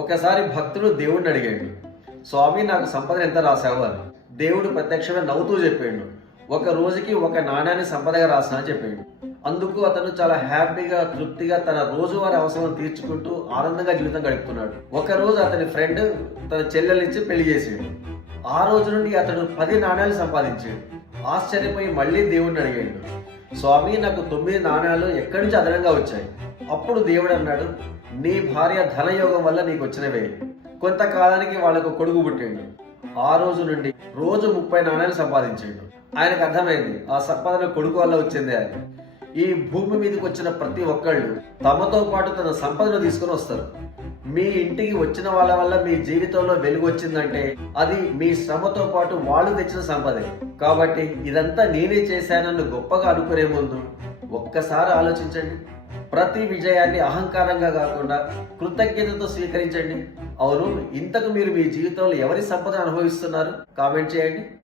ఒకసారి భక్తుడు దేవుడిని అడిగాడు స్వామి నాకు సంపద ఎంత రాశావు? అని. దేవుడు ప్రత్యక్షంగా నవ్వుతూ చెప్పాడు ఒక రోజుకి ఒక నాణ్యాన్ని సంపదగా రాసినా అని చెప్పాడు. అందుకు అతను చాలా హ్యాపీగా తృప్తిగా తన రోజువారి అవసరం తీర్చుకుంటూ ఆనందంగా జీవితం గడుపుతున్నాడు. ఒక రోజు అతని ఫ్రెండ్ తన చెల్లెలిచ్చి పెళ్ళి చేసాడు ఆ రోజు నుండి అతడు పది నాణ్యాలు సంపాదించాడు. ఆశ్చర్యపోయి మళ్ళీ దేవుడిని అడిగాడు స్వామి నాకు తొమ్మిది నాణ్యాలు ఎక్కడి నుంచి అదనంగా వచ్చాయి? అప్పుడు దేవుడు అన్నాడు నీ భార్య ధనయోగం వల్ల నీకు వచ్చినవే. కొంతకాలానికి వాళ్ళకు కొడుకు పుట్టిండు. ఆ రోజు నుండి రోజు ముప్పై నాణ్యాలు సంపాదించాడు. ఆయనకు అర్థమైంది ఆ సంపాదన కొడుకు వల్ల వచ్చింది అని. ఈ భూమి మీదకి వచ్చిన ప్రతి ఒక్కళ్ళు తమతో పాటు తన సంపదను తీసుకొని వస్తారు. మీ ఇంటికి వచ్చిన వాళ్ళ వల్ల మీ జీవితంలో వెలుగు వచ్చిందంటే అది మీ శ్రమతో పాటు వాళ్ళు తెచ్చిన సంపదే. కాబట్టి ఇదంతా నేనే చేశానని గొప్పగా అనుకునే ముందు ఒక్కసారి ఆలోచించండి. ప్రతి విజయాన్ని అహంకారంగా కాకుండా కృతజ్ఞతతో స్వీకరించండి. అవును ఇంతకు మీరు మీ జీవితంలో ఎవరి సంపద అనుభవిస్తున్నారు? కామెంట్ చేయండి.